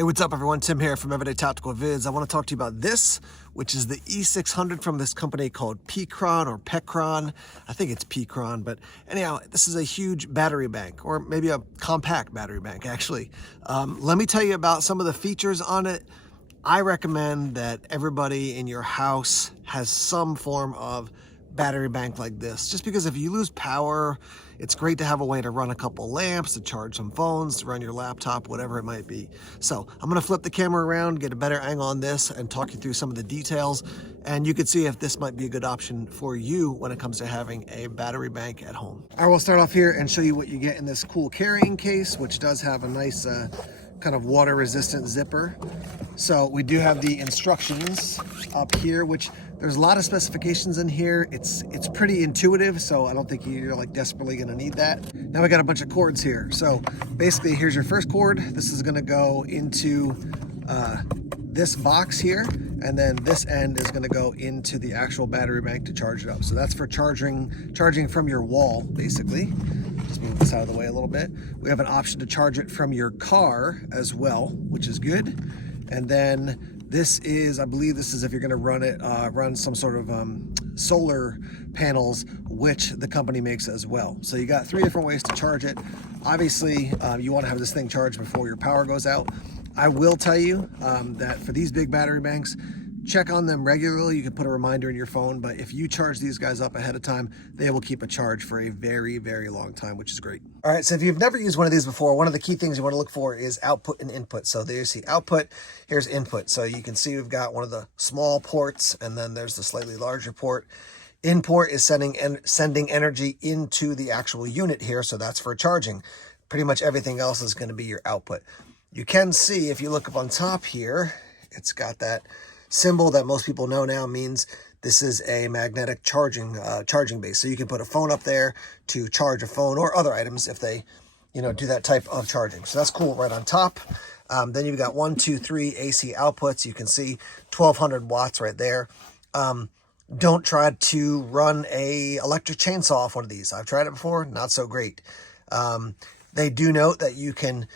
Hey, what's up everyone? Tim here from Everyday Tactical Vids. I want to talk to you about this, which is the E600 from this company called Pecron or Pecron. I think it's Pecron, but anyhow, this is a huge battery bank, or maybe a compact battery bank actually. Let me tell you about some of the features on it. I recommend that everybody in your house has some form of battery bank like this, just because if you lose power, it's great to have a way to run a couple lamps, to charge some phones, to run your laptop, whatever it might be. So I'm going to flip the camera around, get a better angle on this, and talk you through some of the details, and you can see if this might be a good option for you when it comes to having a battery bank at home. I will start off here and show you what you get in this cool carrying case, which does have a nice kind of water resistant zipper. So we do have the instructions up here, which there's a lot of specifications in here. It's pretty intuitive, so I don't think you're like desperately gonna need that. Now we got a bunch of cords here. So basically here's your first cord. This is gonna go into this box here, and then this end is gonna go into the actual battery bank to charge it up. So that's for charging from your wall, basically. Just move this out of the way a little bit. We have an option to charge it from your car as well, which is good. And then this is, I believe this is if you're gonna run some sort of solar panels, which the company makes as well. So you got 3 different ways to charge it. Obviously, you wanna have this thing charged before your power goes out. I will tell you that for these big battery banks, check on them regularly. You can put a reminder in your phone, but if you charge these guys up ahead of time, they will keep a charge for a very, very long time, which is great. All right, so if you've never used one of these before, one of the key things you want to look for is output and input. So there you see output, here's input. So you can see we've got one of the small ports, and then there's the slightly larger port. Input is sending energy into the actual unit here, so that's for charging. Pretty much everything else is going to be your output. You can see, if you look up on top here, it's got that symbol that most people know now, means this is a magnetic charging base. So you can put a phone up there to charge a phone or other items if they, do that type of charging. So that's cool right on top. Then you've got 1, 2, 3 AC outputs. You can see 1200 watts right there. Don't try to run a electric chainsaw off one of these. I've tried it before, not so great. They do note that you can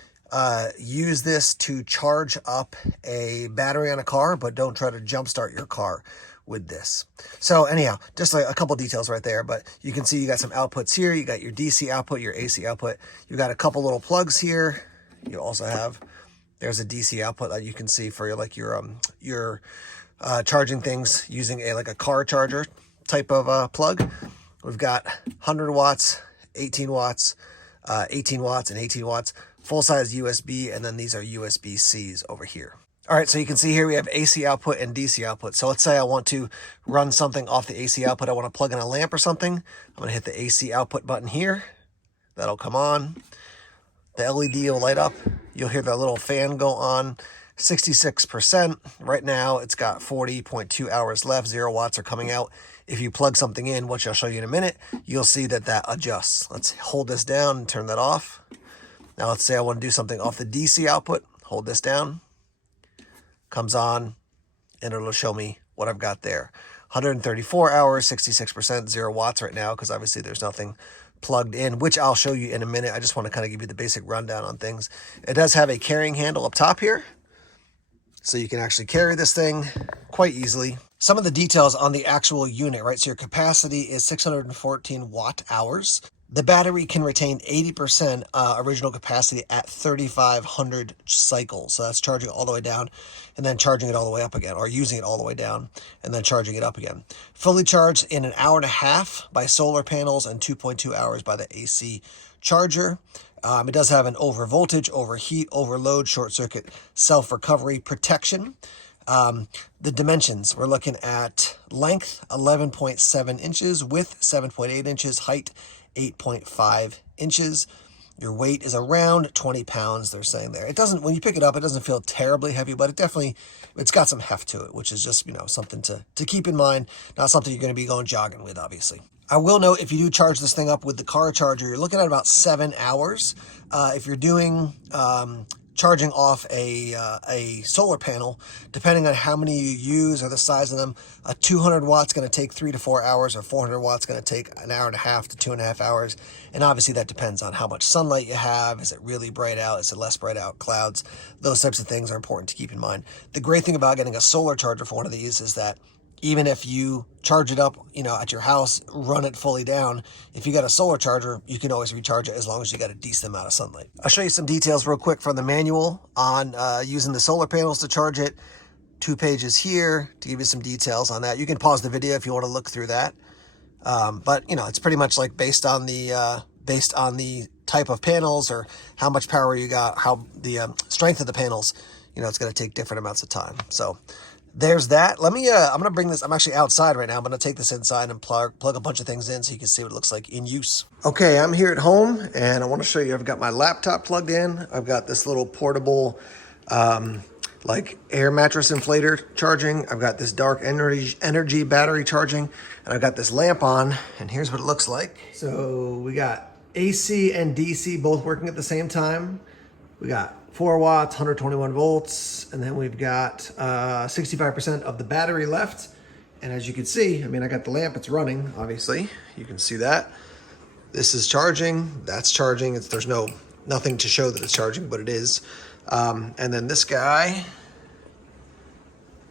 use this to charge up a battery on a car, but don't try to jumpstart your car with this. So anyhow, just like a couple details right there, but you can see you got some outputs here. You got your DC output, your AC output. You got a couple little plugs here. You also have, there's a DC output that you can see for your charging things using a car charger type of plug. We've got 100 watts, 18 watts, 18 watts, and 18 watts. Full-size USB, and then these are USB-Cs over here. All right, so you can see here we have AC output and DC output. So let's say I want to run something off the AC output. I want to plug in a lamp or something. I'm going to hit the AC output button here. That'll come on. The LED will light up. You'll hear that little fan go on. 66%. Right now, it's got 40.2 hours left. 0 watts are coming out. If you plug something in, which I'll show you in a minute, you'll see that adjusts. Let's hold this down and turn that off. Now let's say I want to do something off the DC output. Hold this down. Comes on, and it'll show me what I've got there. 134 hours, 66%, 0 watts right now, because obviously there's nothing plugged in, which I'll show you in a minute. I just want to kind of give you the basic rundown on things. It does have a carrying handle up top here, so you can actually carry this thing quite easily. Some of the details on the actual unit, right? So your capacity is 614 watt hours. The battery can retain 80% original capacity at 3,500 cycles. So that's charging it all the way down and then charging it all the way up again, or using it all the way down and then charging it up again. Fully charged in 1.5 hours by solar panels and 2.2 hours by the AC charger. It does have an overvoltage, overheat, overload, short circuit, self-recovery protection. The dimensions, we're looking at length 11.7 inches, width 7.8 inches, height 8.5 inches. Your weight is around 20 pounds, they're saying there. It doesn't, when you pick it up, it doesn't feel terribly heavy, but it's got some heft to it, which is just, something to keep in mind. Not something you're going to be going jogging with, obviously. I will note, if you do charge this thing up with the car charger, you're looking at about 7 hours. If you're doing charging off a solar panel, depending on how many you use or the size of them, a 200 watt's going to take 3 to 4 hours, or 400 watts going to take an hour and a half to 2.5 hours. And obviously that depends on how much sunlight you have. Is it really bright out? Is it less bright out? Clouds? Those types of things are important to keep in mind. The great thing about getting a solar charger for one of these is that even if you charge it up, at your house, run it fully down, if you got a solar charger, you can always recharge it as long as you got a decent amount of sunlight. I'll show you some details real quick from the manual on using the solar panels to charge it. 2 pages here to give you some details on that. You can pause the video if you want to look through that. But it's pretty much like based on the type of panels or how much power you got, how the strength of the panels, it's going to take different amounts of time. So there's that. Let me, I'm going to bring this, I'm actually outside right now. I'm going to take this inside and plug a bunch of things in so you can see what it looks like in use. Okay, I'm here at home and I want to show you, I've got my laptop plugged in. I've got this little portable, like air mattress inflator charging. I've got this dark energy battery charging, and I've got this lamp on, and here's what it looks like. So we got AC and DC both working at the same time. We got 4 watts, 121 volts, and then we've got 65% of the battery left. And as you can see, I got the lamp, it's running, obviously. You can see that. This is charging, that's charging. There's nothing to show that it's charging, but it is. And then this guy,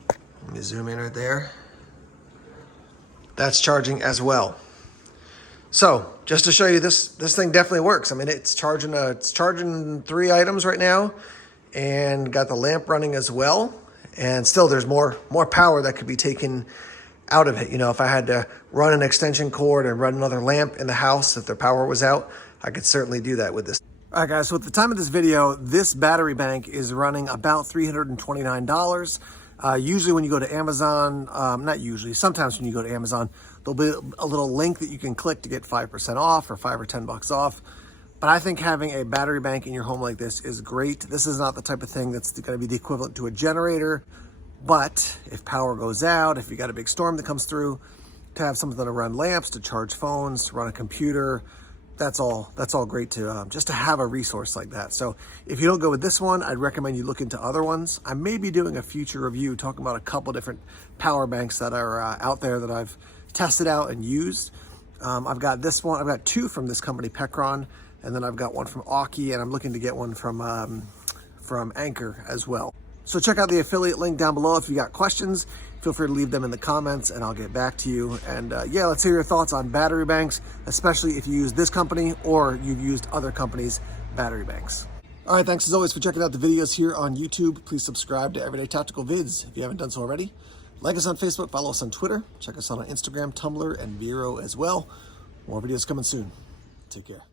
let me zoom in right there. That's charging as well. So just to show you, this thing definitely works. It's charging 3 items right now, and got the lamp running as well. And still, there's more power that could be taken out of it. If I had to run an extension cord and run another lamp in the house, if the power was out, I could certainly do that with this. All right, guys, so at the time of this video, this battery bank is running about $329. Usually when you go to Amazon, not usually, sometimes when you go to Amazon, there'll be a little link that you can click to get 5% off or $5 or $10 off. But I think having a battery bank in your home like this is great. This is not the type of thing that's going to be the equivalent to a generator. But if power goes out, if you got a big storm that comes through, to have something to run lamps, to charge phones, to run a computer, that's all great to just to have a resource like that. So if you don't go with this one, I'd recommend you look into other ones. I may be doing a future review talking about a couple different power banks that are out there that I've tested out and used. I've got this one, I've got 2 from this company, Pecron, and then I've got one from I.C.E, and I'm looking to get one from Anchor as well. So check out the affiliate link down below. If you got questions, feel free to leave them in the comments and I'll get back to you. And yeah, let's hear your thoughts on battery banks, especially if you use this company or you've used other companies' battery banks. All right, thanks as always for checking out the videos here on YouTube. Please subscribe to Everyday Tactical Vids if you haven't done so already. Like us on Facebook, follow us on Twitter, check us out on Instagram, Tumblr, and Vero as well. More videos coming soon. Take care.